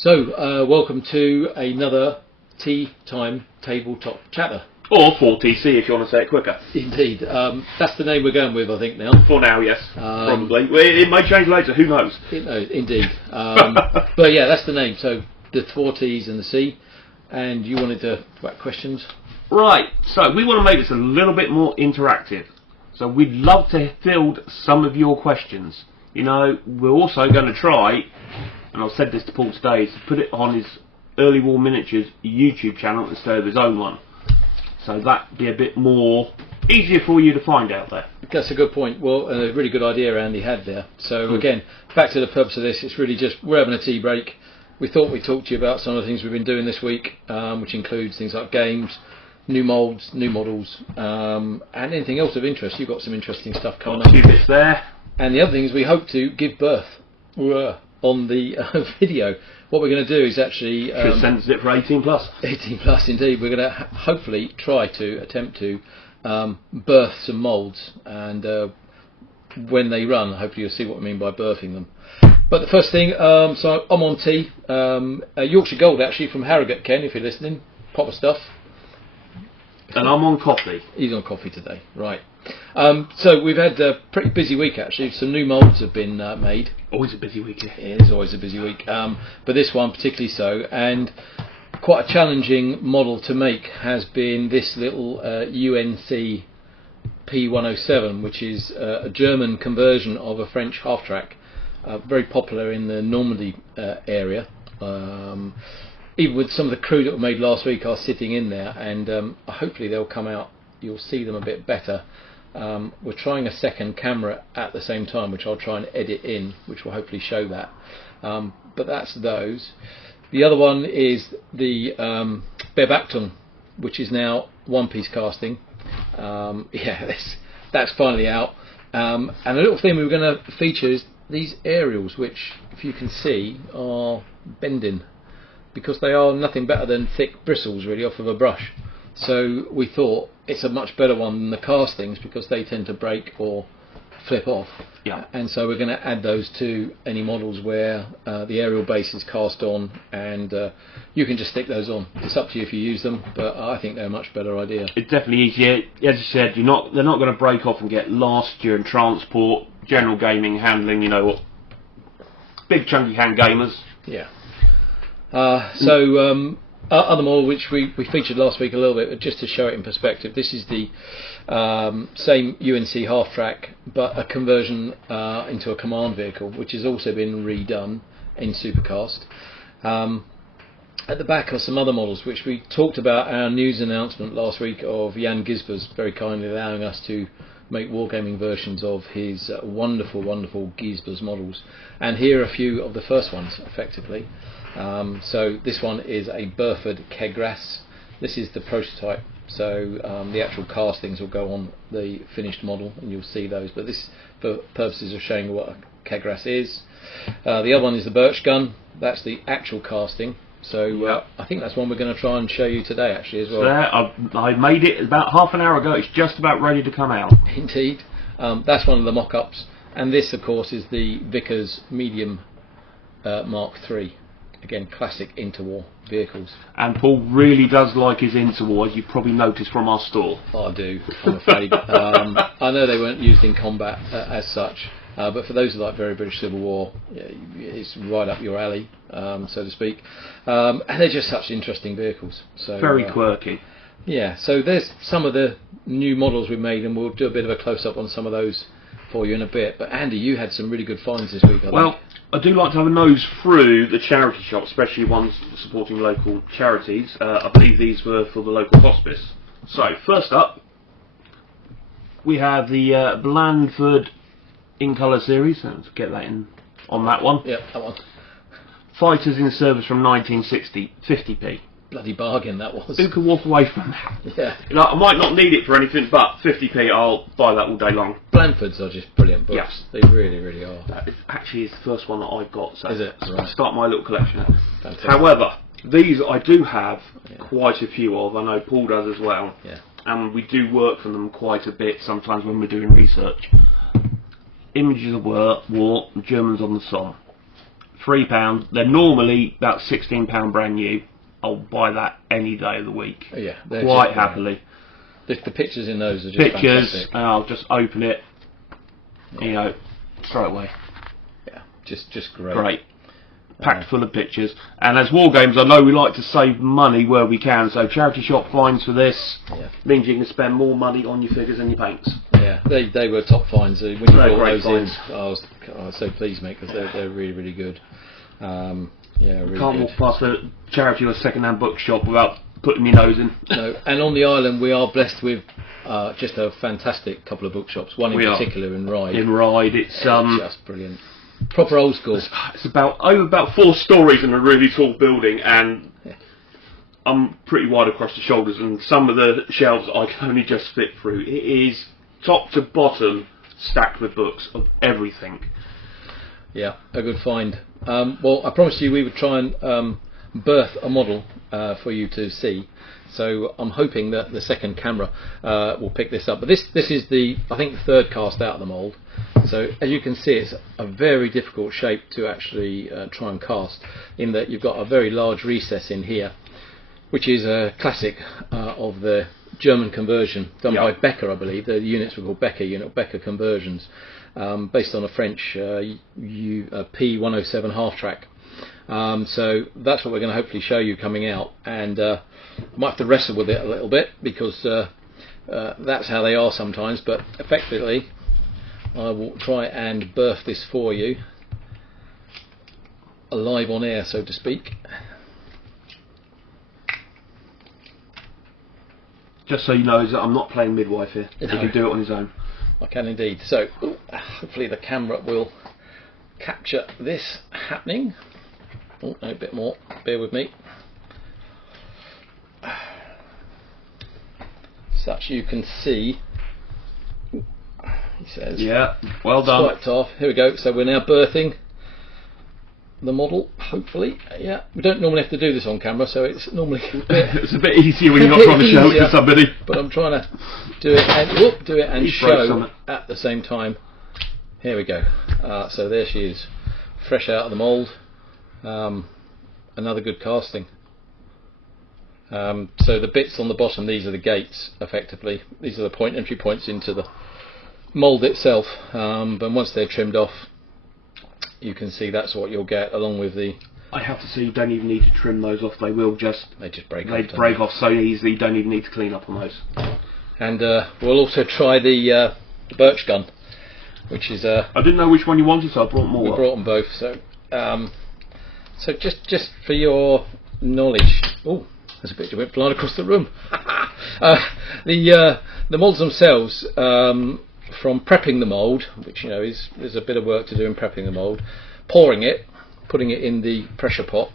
So, welcome to another Tea Time Tabletop Chatter. Or 4TC if you want to say it quicker. Indeed. That's the name we're going with, I think, now. For now, yes. Probably. It may change later, who knows? Indeed. But yeah, that's the name. So, the 4 T's and the C. And you wanted to whack questions? Right. So, we want to make this a little bit more interactive. So, we'd love to field some of your questions. You know, we're also going to try, and I've said this to Paul today, is to put it on his Early War Miniatures YouTube channel instead of his own one. So that'd be a bit more easier for you to find out there. That's a good point. Well, a really good idea Andy had there. So again, back to the purpose of this, it's really just, we're having a tea break. We thought we'd talk to you about some of the things we've been doing this week, which includes things like games, new moulds, new models, and anything else of interest. You've got some interesting stuff coming up. A few bits there. And the other thing is we hope to give birth on the video. What we're going to do is actually... Should send it for 18 plus. 18 plus, indeed. We're going to hopefully attempt to birth some moulds, and when they run, hopefully you'll see what I mean by birthing them. But the first thing, so I'm on tea. Yorkshire Gold, actually, from Harrogate, Ken, if you're listening. Proper stuff. And I'm on coffee. He's on coffee today, right. So we've had a pretty busy week, actually. Some new moulds have been made. Always a busy week, yeah. It is always a busy week, but this one particularly so. And quite a challenging model to make has been this little UNIC P107, which is a German conversion of a French half-track, very popular in the Normandy area. Even with some of the crew that were made last week are sitting in there, and hopefully they'll come out, you'll see them a bit better. We're trying a second camera at the same time, which I'll try and edit in, which will hopefully show that. But that's those. The other one is the Bebacton, which is now one-piece casting. Yeah, that's finally out. And a little thing we were going to feature is these aerials, which, if you can see, are bending, because they are nothing better than thick bristles really off of a brush. So we thought it's a much better one than the castings, because they tend to break or flip off. Yeah. And so we're going to add those to any models where the aerial base is cast on, and you can just stick those on. It's up to you if you use them, but I think they're a much better idea. It's definitely easier. As you said, they're not going to break off and get lost during transport, general gaming, handling, you know what. Big chunky hand gamers. Yeah. Other model which we featured last week a little bit, just to show it in perspective. This is the same UNC half-track, but a conversion into a command vehicle, which has also been redone in Supercast. At the back are some other models which we talked about our news announcement last week of Jan Gisbers very kindly allowing us to make wargaming versions of his wonderful Gisbers models. And here are a few of the first ones, effectively. So this one is a Burford Kegras. This is the prototype, so the actual castings will go on the finished model and you'll see those, but this for purposes of showing what a Kegras is. The other one is the Birch Gun. That's the actual casting, so I think that's one we're going to try and show you today actually as well. I made it about half an hour ago. It's just about ready to come out. Indeed. That's one of the mock-ups, and this of course is the Vickers Medium Mark III. Again, classic interwar vehicles. And Paul really does like his interwar, as you probably noticed from our store. I do, I'm afraid. I know they weren't used in combat as such, but for those who like very British Civil War, it's right up your alley, so to speak. And they're just such interesting vehicles. So very quirky. Yeah, so there's some of the new models we've made, and we'll do a bit of a close-up on some of those for you in a bit. But Andy, you had some really good finds this week, I think. I do like to have a nose through the charity shop, especially ones supporting local charities. I believe these were for the local hospice. So, first up, we have the Blandford In Colour series. Let's get that in on that one. Yeah, that one. Fighters in service from 1960, 50p. Bloody bargain that was. Who can walk away from that? Yeah. You know, I might not need it for anything, but 50p, I'll buy that all day long. Blandfords are just brilliant books. Yes. They really are. That actually is the first one that I've got. So is it? Right. Start my little collection. Fantastic. However, these I do have quite a few of. I know Paul does as well. Yeah. And we do work from them quite a bit sometimes when we're doing research. Images of War, Germans on the Somme. £3. They're normally about £16 brand new. I'll buy that any day of the week. Yeah, quite happily. The pictures in those are just Pictures, fantastic. and I'll just open it, you know, straight away. Yeah, just great. Great. Packed full of pictures. And as War Games, I know we like to save money where we can, so charity shop finds for this means you can spend more money on your figures and your paints. Yeah, they were top finds. When you brought those finds. in, I was so pleased, mate, because they're really, really good. Yeah, really Can't good. walk past a charity or second-hand bookshop without putting your nose in. No, and on the island we are blessed with just a fantastic couple of bookshops. One in particular in Ryde. It's just brilliant. Proper old school. It's about 4 stories in a really tall building, and I'm pretty wide across the shoulders, and some of the shelves I can only just fit through. It is top to bottom stacked with books of everything. Yeah, a good find. Well, I promised you we would try and birth a model for you to see. So I'm hoping that the second camera will pick this up. But this is I think the third cast out of the mould. So as you can see, it's a very difficult shape to actually try and cast, in that you've got a very large recess in here, which is a classic of the German conversion done by Becker, I believe. The units were called Becker conversions, based on a French P107 half-track. So that's what we're going to hopefully show you coming out, and I might have to wrestle with it a little bit, because that's how they are sometimes, but effectively I will try and birth this for you live on air, so to speak. Just so you know, is that I'm not playing midwife here. No. He can do it on his own. I can indeed. So hopefully the camera will capture this happening. Oh, no, a bit more. Bear with me. Such you can see. He says. Yeah, well done. Swiped off. Here we go. So we're now birthing the model, hopefully. Yeah, we don't normally have to do this on camera, so it's normally it's a bit easier when you're not trying to show it to somebody. But I'm trying to do it and show at the same time. Here we go. So there she is, fresh out of the mould. Another good casting. So the bits on the bottom, these are the gates, effectively. These are the entry points into the mould itself. But once they're trimmed off, you can see that's what you'll get, along with the... I have to say, you don't even need to trim those off. They just break off so easily. You don't even need to clean up on those. And we'll also try the birch gun, which is... I didn't know which one you wanted, so I brought more. We brought them both. So so just for your knowledge... Oh, there's a picture went flying across the room. The moulds themselves... from prepping the mould, which there's a bit of work to do in prepping the mould, pouring it, putting it in the pressure pot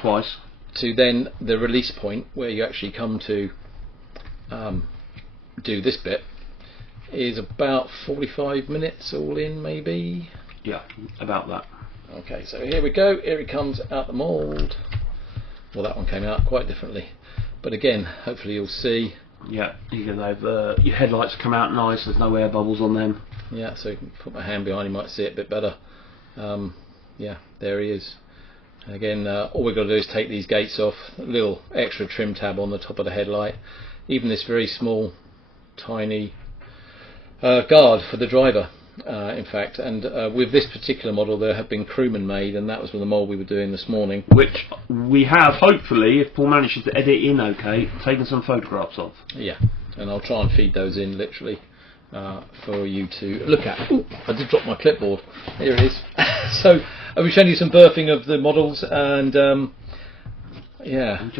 twice, to then the release point where you actually come to do this bit, is about 45 minutes all in, maybe. Yeah, about that. Okay, so here we go. Here it comes out the mould. Well, that one came out quite differently, but again, hopefully you'll see. Yeah, your headlights come out nice, there's no air bubbles on them. Yeah, so you can put my hand behind, you might see it a bit better. Yeah, there he is. And again, all we've got to do is take these gates off, a little extra trim tab on the top of the headlight, even this very small, tiny guard for the driver, in fact. And with this particular model, there have been crewmen made, and that was the mould we were doing this morning. Which we have, hopefully, if Paul manages to edit in okay, taken some photographs of. Yeah, and I'll try and feed those in literally for you to look at. Ooh, I did drop my clipboard. Here it is. So I'll be showing you some birthing of the models, and yeah,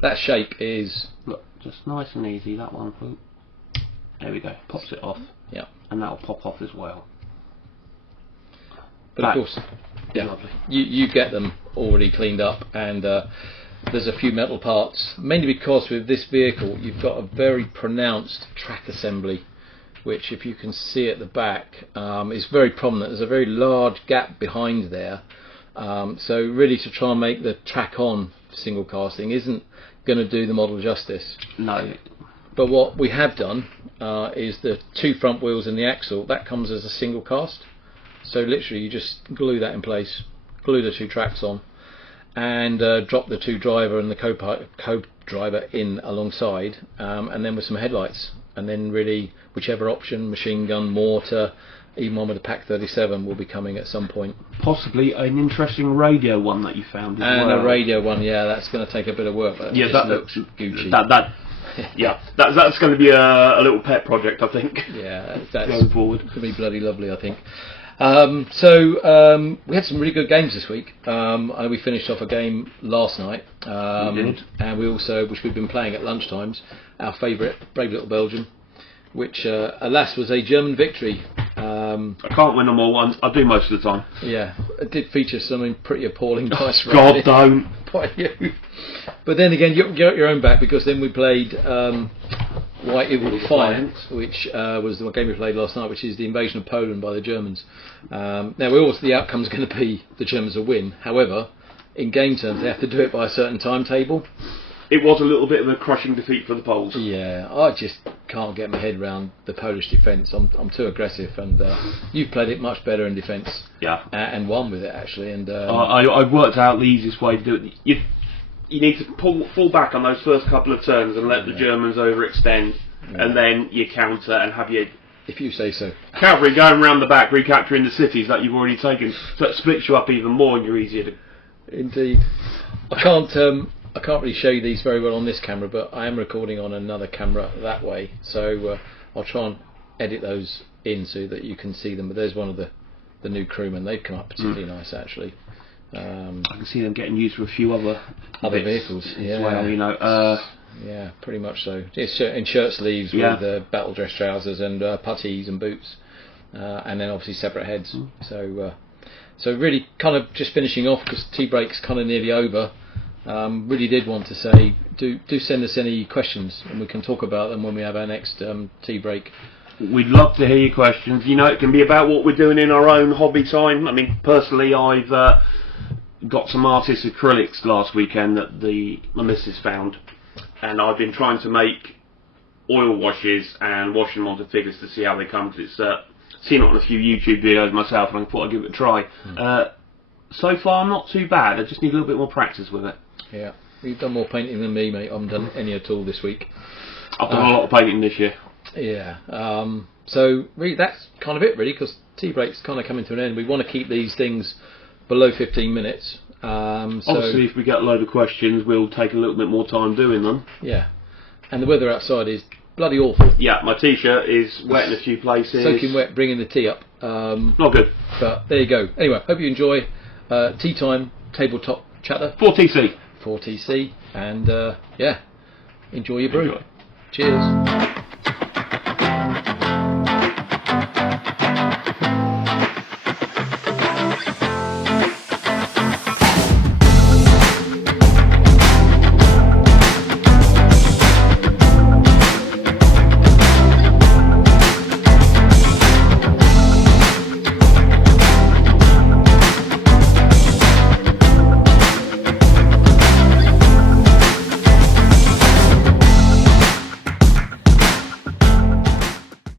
that shape is... Look, just nice and easy, that one. There we go, pops it off. Yeah. And that'll pop off as well. But of course, yeah, lovely. You get them already cleaned up, and there's a few metal parts, mainly because with this vehicle you've got a very pronounced track assembly, which, if you can see at the back, is very prominent. There's a very large gap behind there, so really to try and make the track on single casting isn't going to do the model justice. No. But what we have done is the two front wheels and the axle, that comes as a single cast. So literally you just glue that in place, glue the 2 tracks on, and drop the 2 driver and the co-driver in alongside, and then with some headlights, and then really whichever option, machine gun, mortar, even one with a Pack 37 will be coming at some point. Possibly an interesting radio one that you found as and well. a radio one, yeah, that's going to take a bit of work, but Yeah, it that looks Gucci. That's going to be a little pet project, I think. Yeah, that's going forward. Going to be bloody lovely, I think. We had some really good games this week. We finished off a game last night, We did. and we also, which we've been playing at lunchtimes, our favourite, Brave Little Belgium, which alas was a German victory. I can't win them all once. I do most of the time. Yeah, it did feature something pretty appalling dice God, don't. by you. But then again, you're at your own back, because then we played White Eagle Defiant, which was the game we played last night, which is the invasion of Poland by the Germans. Now, the outcome's going to be the Germans will win. However, in game terms, they have to do it by a certain timetable. It was a little bit of a crushing defeat for the Poles. Yeah, I just can't get my head around the Polish defence. I'm too aggressive, and you've played it much better in defence. Yeah. And won with it, actually. And I worked out the easiest way to do it. You need to fall back on those first couple of turns and let the Germans overextend, and then you counter and have your... If you say so. Cavalry going around the back, recapturing the cities that you've already taken. So it splits you up even more, and you're easier to... Indeed. I can't really show you these very well on this camera, but I am recording on another camera that way, so I'll try and edit those in so that you can see them. But there's one of the new crewmen. They've come up particularly nice, actually. I can see them getting used for a few other vehicles as well, yeah, pretty much so. It's in shirt sleeves with battle dress trousers and puttees and boots, and then obviously separate heads. So really kind of just finishing off, because tea break's kind of nearly over. Really did want to say, do send us any questions, and we can talk about them when we have our next tea break. We'd love to hear your questions. It can be about what we're doing in our own hobby time. I mean, personally, I've got some artist acrylics last weekend that my missus found, and I've been trying to make oil washes and wash them onto figures to see how they come, because it's seen it on a few YouTube videos myself, and I thought I'd give it a try. So far, not too bad. I just need a little bit more practice with it. Yeah, you've done more painting than me, mate. I haven't done any at all this week. I've done a lot of painting this year. Yeah. So really, that's kind of it, really, because tea break's kind of coming to an end. We want to keep these things below 15 minutes. Obviously, if we get a load of questions, we'll take a little bit more time doing them. Yeah. And the weather outside is bloody awful. Yeah, my t-shirt is wet in a few places. Soaking wet, bringing the tea up. Not good. But there you go. Anyway, hope you enjoy tea time tabletop chatter. 4TC. 4TC. And enjoy your brew. Cheers.